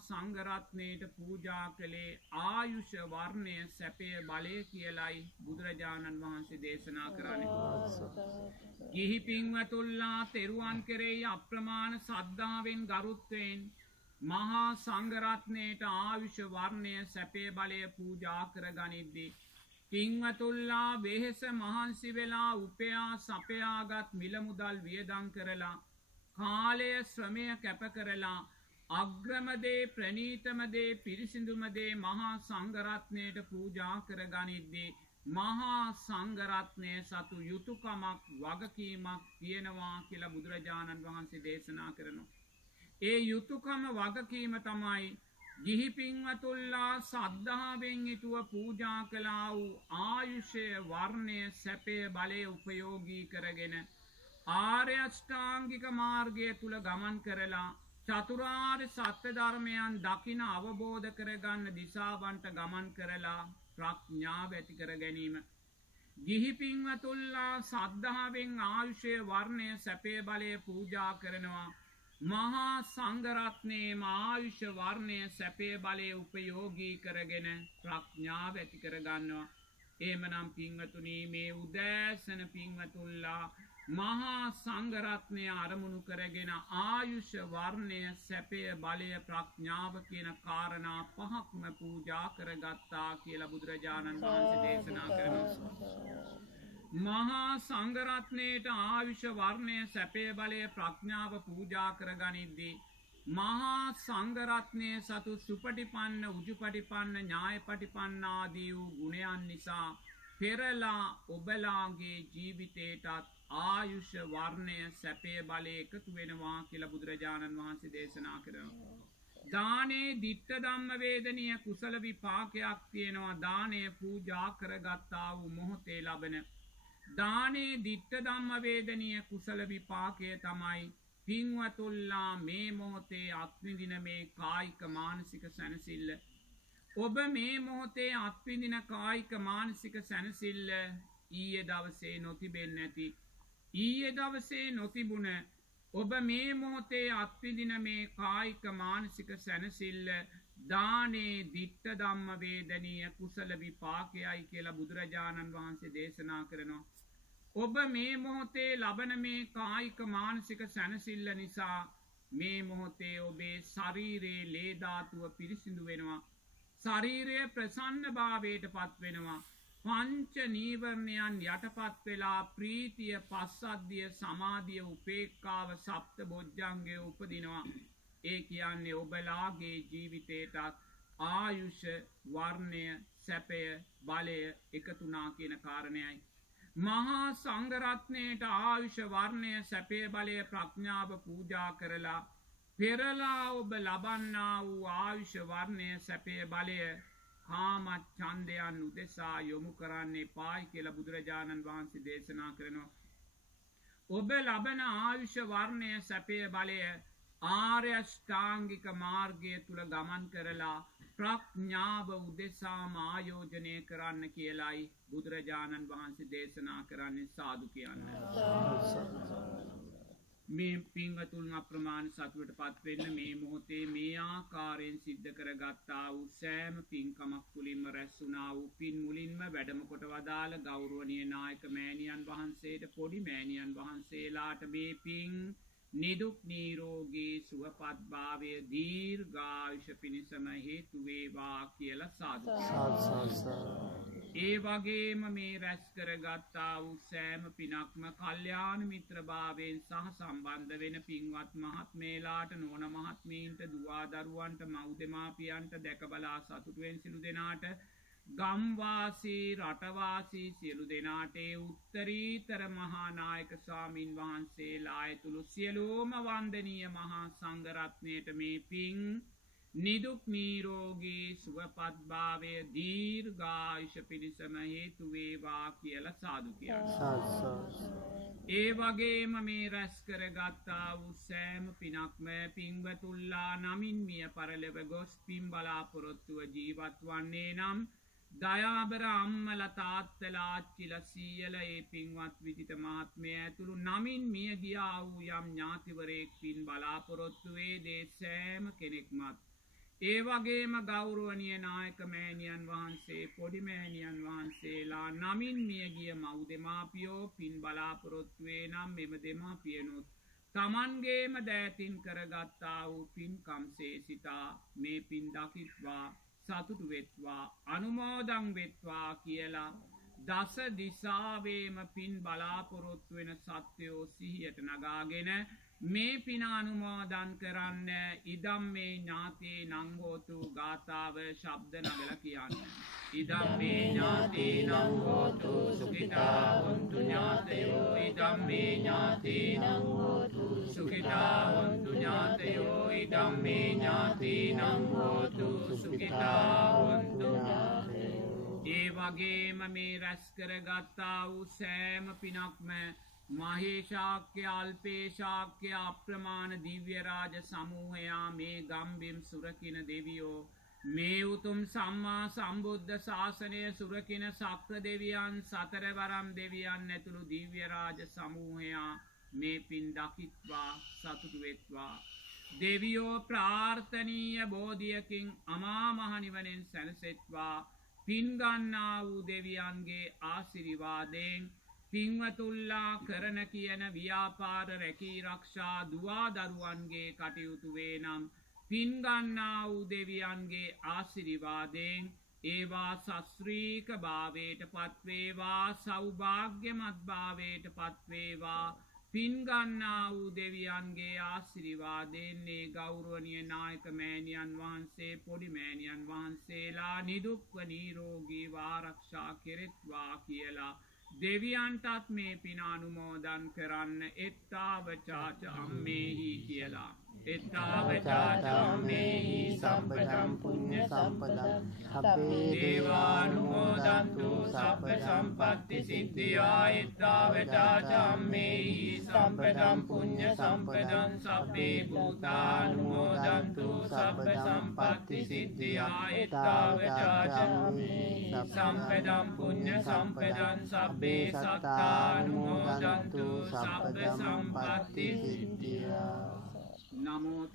සංඝරත්නයට පූජා කළේ ආයුෂ වර්ණය සැපය බලය කියලයි බුදුරජාණන් වහන්සේ දේශනා කරන්නේ. ගිහි පින්වතුල්ලා තෙරුවන් කෙරෙහි අප්‍රමාණ සද්ධාවෙන් ගරුත්වයෙන් මහා සංඝරත්නයට ආයුෂ වර්ණය සැපේ බලය පූජා කර ගනිද්දී පින්වතුල්ලා වෙහෙස මහන්සි වෙලා උපයා සපයාගත් මිල මුදල් වියදම් කරලා කාලය ශ්‍රමය කැප කරලා අග්‍රමදේ ප්‍රණීතමදේ පිරිසිදුමදේ මහා සංඝරත්නයට පූජා කර ගනිද්දී මහා සංඝරත්නය සතු යුතුයකමක් වගකීමක් තියෙනවා කියලා බුදුරජාණන් වහන්සේ දේශනා කරනවා. ඒ යුතුයකම වගකීම තමයි ගිහි පින්වතුල්ලා සද්ධාවෙන් යුතුව පූජා කළා වූ ආයුෂය වර්ණය සැපය බලය උපයෝගී කරගෙන ආර්ය අෂ්ටාංගික මාර්ගය තුල ගමන් කරලා චතුරාර්ය සත්‍ය ධර්මයන් දකින අවබෝධ කරගන්න දිශාවන්ට ගමන් කරලා ප්‍රඥාව ඇති කර ගැනීම. ගිහි පින්වතුල්ලා සද්ධාවෙන් ආයුෂය වර්ණය සැපේ බලය පූජා කරනවා. මහා සංඝරත්නයේම ආයුෂ වර්ණය සැපේ බලය උපයෝගී කරගෙන ප්‍රඥාව ඇති කරගන්නවා. එහෙමනම් පින්වතුනි මේ උදෑසන පින්වතුල්ලා මහා සංඝරත්නය අරමුණු කරගෙන ආයුෂ වර්ණය සැපය බලය ප්‍රඥාව කියන කාරණා පහක්ම පූජා කරගත්තා කියලා බුදුරජාණන් වහන්සේ දේශනා කරනවා. මහා සංඝරත්නයට ආයුෂ වර්ණය සැපේ බලය ප්‍රඥාව පූජා කරගනිද්දී මහා සංඝරත්නය සතු සුපටිපන්න උජුපටිපන්න ඥායපටිපන්න ආදී වූ ගුණයන් නිසා පෙරලා ඔබලාගේ ජීවිතේටත් ආයුෂ වර්ණය සැපේ බලය එකතු වෙනවා කියලා බුදුරජාණන් වහන්සේ දේශනා කරනවා. දානේ දිට්ඨ ධම්ම වේදනීය කුසල විපාකයක් තියෙනවා. දානය පූජා කරගත්තා වූ මොහොතේ ලබන දානේ දිට්ඨ ධම්ම වේදනීය කුසල විපාකය තමයි පින්වතුල්ලා මේ මොහොතේ අත්විඳින මේ කායික මානසික සැනසෙල්ල. ඔබ මේ මොහොතේ අත්විඳින කායික මානසික සැනසෙල්ල ඊයේ දවසේ නොතිබෙන්නේ නැති ඊයේ දවසේ නොතිබුණ ඔබ මේ මොහොතේ අත්විඳින මේ කායික මානසික සැනසෙල්ල දානේ දිට්ඨ ධම්ම වේදනීය කුසල විපාකයයි කියලා බුදුරජාණන් වහන්සේ දේශනා කරනවා. ඔබ මේ මොහොතේ ලබන මේ කායික මානසික සැනසෙල්ල නිසා මේ මොහොතේ ඔබේ ශරීරයේ ලේ ධාතුව පිරිසිදු වෙනවා. ශරීරය ප්‍රසන්න භාවයට පත් වෙනවා. පංච නීවරණයන් යටපත් වෙලා ප්‍රීතිය පස්සද්ධිය සමාධිය උපේක්ඛාව සප්ත බොජ්ජංගය උපදිනවා. ඒ කියන්නේ ඔබලාගේ ජීවිතේටත් ආයුෂ වර්ණය සැපය බලය එකතුනා කියන කාරණයයි. මහා සංඝරත්නයට ආයුෂ වර්ණය සැපය බලය ප්‍රඥාව පූජා කරලා පෙරලා ඔබ ලබන්නා වූ ආයුෂ වර්ණය සැපය බලය කාම ඡන්දයන් උදෙසා යොමු කරන්න එපායි කියලා බුදුරජාණන් වහන්සේ දේශනා කරනවා. ඔබ ලබන ආයුෂ වර්ණය සැපය බලය ආර්ය අෂ්ටාංගික මාර්ගය තුල ගමන් කරලා ප්‍රඥාව උදෙසාම ආයෝජනය කරන්න කියලායි බුදුරජාණන් වහන්සේ දේශනා කරන්නේ. සාදු කියන්නේ. මේ පින්වතුන් අප්‍රමාණ සතුටට පත් වෙන්න මේ මොහොතේ මේ ආකාරයෙන් සිද්ධ කරගත්තා වූ සෑම පින්කමක් තුළින්ම රැස් වුණා වූ පින් මුලින්ම වැඩම කොට වදාළ ගෞරවනීය නායක මෑණියන් වහන්සේට පොඩි මෑණියන් වහන්සේලාට මේ පින් නිදුක් නිරෝගී සුවපත් භාවය දීර්ඝායුෂ පිණිසම හේතු වේවා කියලා සාදු. ඒ වගේම මේ රැස් කරගත්තා වූ සෑම පිනක්ම කල්යාණ මිත්‍ර භාවයෙන් සහ සම්බන්ධ වෙන පින්වත් මහත්මේලාට නෝන මහත්මීන්ට දුවා දරුවන්ට මව් දෙමාපියන්ට දැක බලා සතුටු වෙන සිළු දෙනාට ගම්වාසී රටවාසී සියලු දෙනාට උත්තරීතර මහා නායක ස්වාමින් වහන්සේලා ඇතුළු සියලුම වන්දනීය මහා සංඝරත්නයට මේ පින් නිදුක් නිරෝගී සුවපත් භාවය දීර්ඝායුෂ පිණිසම හේතු වේවා කියලා සාදු කියනවා. ඒ වගේම මේ රැස් කරගත්තා වූ සෑම පිනක්ම පින්වතුල්ලා නමින් මිය පරලොව ගොස් පින් බලාපොරොත්තුව ජීවත් වන්නේ නම් දයාබර අම්මලා තාත්තලා ආච්චිලා සීයලා ඒ පින්වත් විදිත මහත්මය ඇතුළු නමින් මිය ගියා වූ යම් ඥාතිවරයෙක් පින් බලාපොරොත්තු වේ දේ සෑම කෙනෙක්මත් ඒ වගේම ගෞරවනීය නායක මෑණියන් වහන්සේ පොඩි මෑණියන් වහන්සේලා නමින් මියගිය මව් දෙමාපියෝ පින් බලාපොරොත්තු වේ නම් මෙම දෙමාපියනොත් තමන්ගේම දෑතින් කරගත්තා වූ පින්කම්සේ සිතා මේ පින් දකිත්වා සතුටු වෙත්වා අනුමෝදන් වෙත්වා කියලා දස දිසාවේම පින් බලාපොරොත්තු වෙන සත්වයෝ සිහියට නගාගෙන මේ පින අනුමෝදන් කරන්න ඉදම් මේ ඥාතේ නංගෝතු ගාථාව ශබ්ද නගලා කියන්න. ඉදම් මේ ඥාතේ නංගෝතු සුඛිතා හොන්තු ඥාතයෝ ඉදම් මේ ඥාතේ නංගෝතු සුඛිතා හොන්තු ඥාතයෝ ඉදම් මේ ඥාතේ නංගෝතු සුඛිතා හොන්තු ඥාතයෝ. ඒ වගේම මේ රැස් කරගත්තා වූ සෑම පිනක්ම මහේශාක්‍ය අල්පේශාක්‍ය අප්‍රමාණ දිව්‍ය රාජ සමූහයා මේ ගම්බිම් සුරකින දෙවියෝ මේ උතුම් සම්මා සම්බුද්ධ ශාසනය සුරකින සක්‍ර දෙවියන් සතරවරම් දෙවියන් ඇතුළු දිව්‍ය රාජ සමූහයා මේ පින් දකිත්වා සතුටු වෙත්වා. දෙවියෝ ප්‍රාර්ථනීය බෝධියකින් අමා මහ නිවනෙන් සැනසෙත්වා. පින් ගන්නා වූ දෙවියන්ගේ ආශිර්වාදයෙන් පින්වතුල්ලා කරන කියන ව්‍යාපාර රැකී රක්ෂා දුවා දරුවන්ගේ කටයුතු වේ නම් පින් ගන්නා වූ දෙවියන්ගේ ආශිර්වාදයෙන් ඒවා ශාස්ත්‍රීක භාවයට පත්වේවා සෞභාග්‍යමත් භාවයට පත්වේවා. පින් ගන්නා වූ දෙවියන්ගේ ආශිර්වාදයෙන් මේ ගෞරවනීය නායක මෑණියන් වහන්සේ පොඩි මෑණියන් වහන්සේලා නිදුක්ව නිරෝගීව ආරක්ෂා කෙරෙත්වා කියලා දෙවියන්ටත් මේ පින අනුමෝදන් කරන්න. එත්තාවචාච අම්මේහි කියලා. එත්තාවචාච අම්මේහි සම්පදම් පුඤ්ඤ සම්පදම් සබ්බේ දේවානුමෝදන්තු සබ්බ සම්පත්ති සිද්ධියා. එත්තාවචාච අම්මේහි සම්පදම් පුඤ්ඤ සම්පදම් සබ්බේ භූතානුමෝදන්තු සබ්බ සම්පත්ති සිද්ධියා. එත්තාවචාච අම්මේහි සම්පදම් පුඤ්ඤ සම්පදම් සබ්බේ සත්තානුමෝදන්තු සබ්බ සම්පත්ති සිද්ධියා. නමෝ